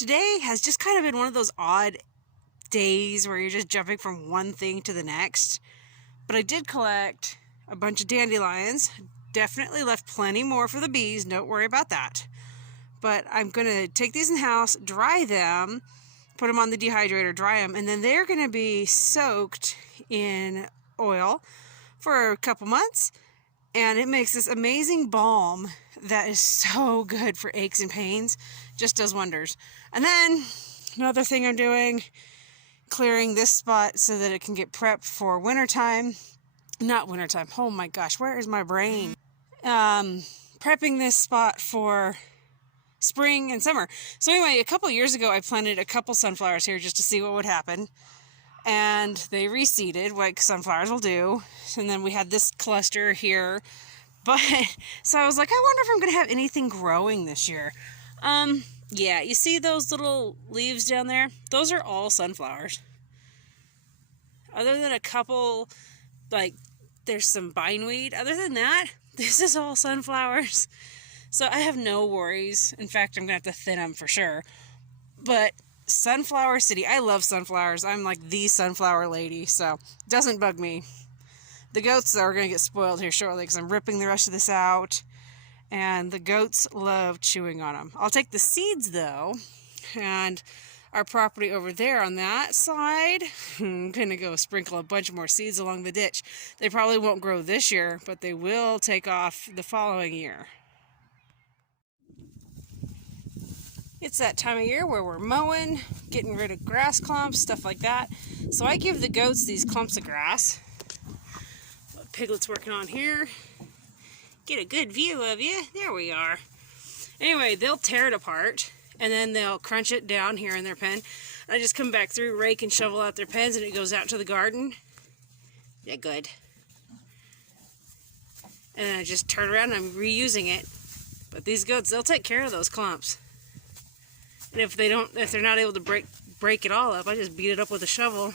Today has just kind of been one of those odd days where you're just jumping from one thing to the next. But I did collect a bunch of dandelions. Definitely left plenty more for the bees. Don't worry about that. But I'm going to take these in the house, dry them, put them on the dehydrator, dry them, and then they're going to be soaked in oil for a couple months. And it makes this amazing balm that is so good for aches and pains. Just does wonders. And then another thing I'm doing, clearing this spot so that it can get prepped for wintertime. Not wintertime. Oh my gosh, where is my brain? Prepping this spot for spring and summer. So anyway, a couple years ago, I planted a couple sunflowers here just to see what would happen. And they reseeded, like sunflowers will do. And then we had this cluster here. But, so I was like, I wonder if I'm going to have anything growing this year. Yeah, you see those little leaves down there? Those are all sunflowers. Other than a couple, like, there's some bindweed. Other than that, this is all sunflowers. So I have no worries. In fact, I'm going to have to thin them for sure. But Sunflower City, I love sunflowers. I'm like the sunflower lady, so it doesn't bug me. The goats are going to get spoiled here shortly because I'm ripping the rest of this out. And the goats love chewing on them. I'll take the seeds though, and our property over there on that side, I'm going to go sprinkle a bunch more seeds along the ditch. They probably won't grow this year, but they will take off the following year. It's that time of year where we're mowing, getting rid of grass clumps, stuff like that. So I give the goats these clumps of grass. What Piglet's working on here. Get a good view of you. There we are. Anyway, they'll tear it apart, and then they'll crunch it down here in their pen. I just come back through, rake and shovel out their pens, and it goes out to the garden. Yeah, good. And then I just turn around and I'm reusing it. But these goats, they'll take care of those clumps. And if they're not able to break it all up, I just beat it up with a shovel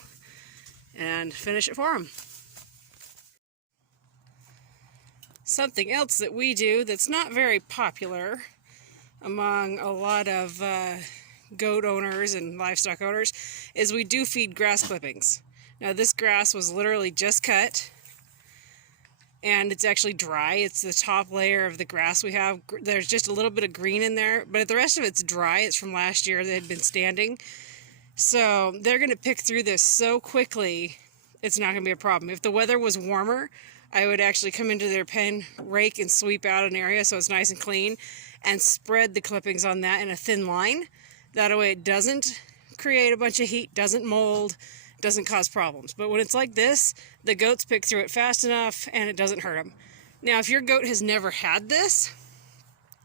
and finish it for them. Something else that we do that's not very popular among a lot of goat owners and livestock owners is we do feed grass clippings. Now this grass was literally just cut, and it's actually dry. It's the top layer of the grass we have. There's just a little bit of green in there, but the rest of it's dry. It's from last year. They had been standing. So they're going to pick through this so quickly, it's not going to be a problem. If the weather was warmer, I would actually come into their pen, rake and sweep out an area so it's nice and clean, and spread the clippings on that in a thin line. That way it doesn't create a bunch of heat, doesn't mold, doesn't cause problems. But when it's like this, the goats pick through it fast enough and it doesn't hurt them. Now, if your goat has never had this,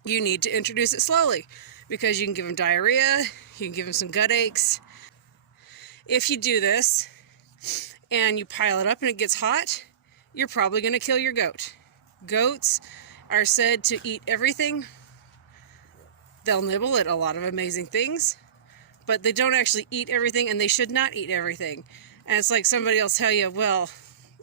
you need to introduce it slowly, because you can give them diarrhea, you can give them some gut aches. If you do this and you pile it up and it gets hot, you're probably going to kill your goat. Goats are said to eat everything. They'll nibble at a lot of amazing things, but they don't actually eat everything, and they should not eat everything. And it's like somebody else tell you, well,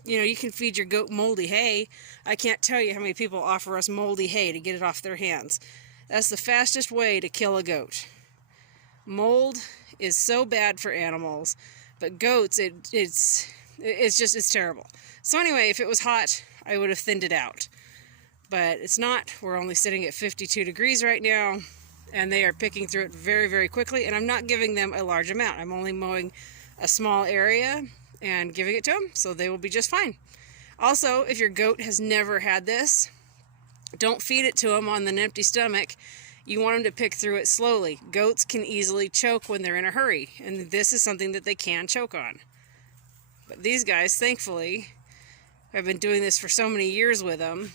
you know, you can feed your goat moldy hay. I can't tell you how many people offer us moldy hay to get it off their hands. That's the fastest way to kill a goat. Mold is so bad for animals, but goats, it's terrible. So anyway, if it was hot, I would have thinned it out. But it's not. We're only sitting at 52 degrees right now, and they are picking through it very, very quickly, and I'm not giving them a large amount. I'm only mowing a small area and giving it to them, so they will be just fine. Also, if your goat has never had this, don't feed it to them on an empty stomach. You want them to pick through it slowly. Goats can easily choke when they're in a hurry, and this is something that they can choke on. But these guys, thankfully, have been doing this for so many years with them,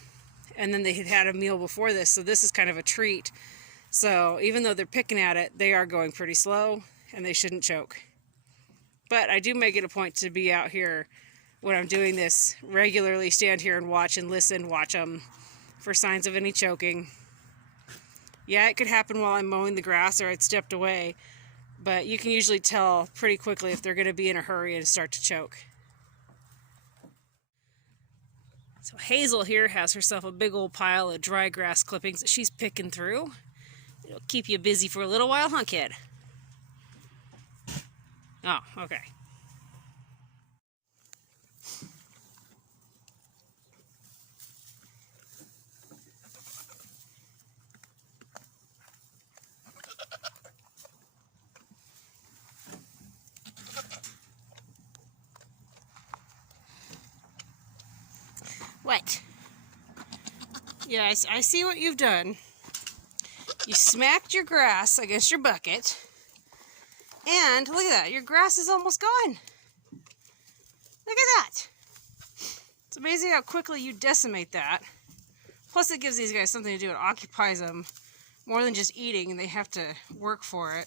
and then they had had a meal before this, so this is kind of a treat. So even though they're picking at it, they are going pretty slow, and they shouldn't choke. But I do make it a point to be out here when I'm doing this, regularly stand here and watch and listen, watch them for signs of any choking. Yeah, it could happen while I'm mowing the grass or I'd stepped away, but you can usually tell pretty quickly if they're going to be in a hurry and start to choke. So Hazel here has herself a big old pile of dry grass clippings that she's picking through. It'll keep you busy for a little while, huh, kid? Oh, okay. What? Yeah, I see what you've done. You smacked your grass against your bucket. And look at that, your grass is almost gone. Look at that. It's amazing how quickly you decimate that. Plus it gives these guys something to do. It occupies them more than just eating, and they have to work for it.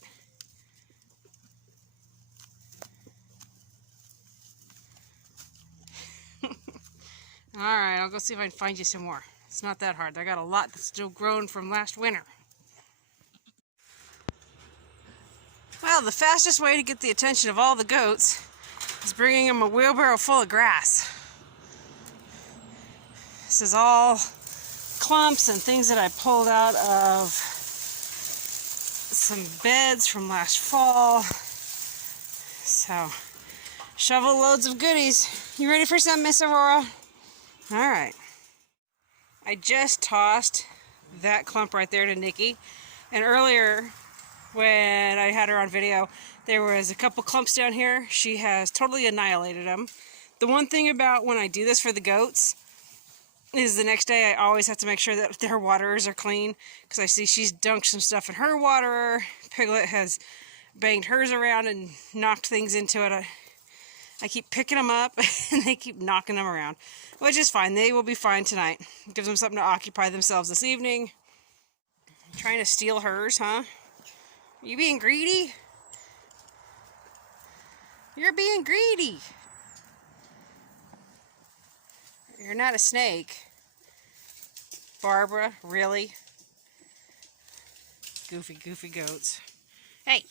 Alright, I'll go see if I can find you some more. It's not that hard. I got a lot that's still grown from last winter. Well, the fastest way to get the attention of all the goats is bringing them a wheelbarrow full of grass. This is all clumps and things that I pulled out of some beds from last fall. So, shovel loads of goodies. You ready for some, Miss Aurora? Alright. I just tossed that clump right there to Nikki. And earlier, when I had her on video, there was a couple clumps down here. She has totally annihilated them. The one thing about when I do this for the goats is the next day I always have to make sure that their waterers are clean, because I see she's dunked some stuff in her waterer. Piglet has banged hers around and knocked things into it. I keep picking them up and they keep knocking them around, which is fine. They will be fine tonight. It gives them something to occupy themselves this evening. Trying to steal hers, huh? Are you being greedy? You're being greedy. You're not a snake. Barbara, really? Goofy, goofy goats. Hey!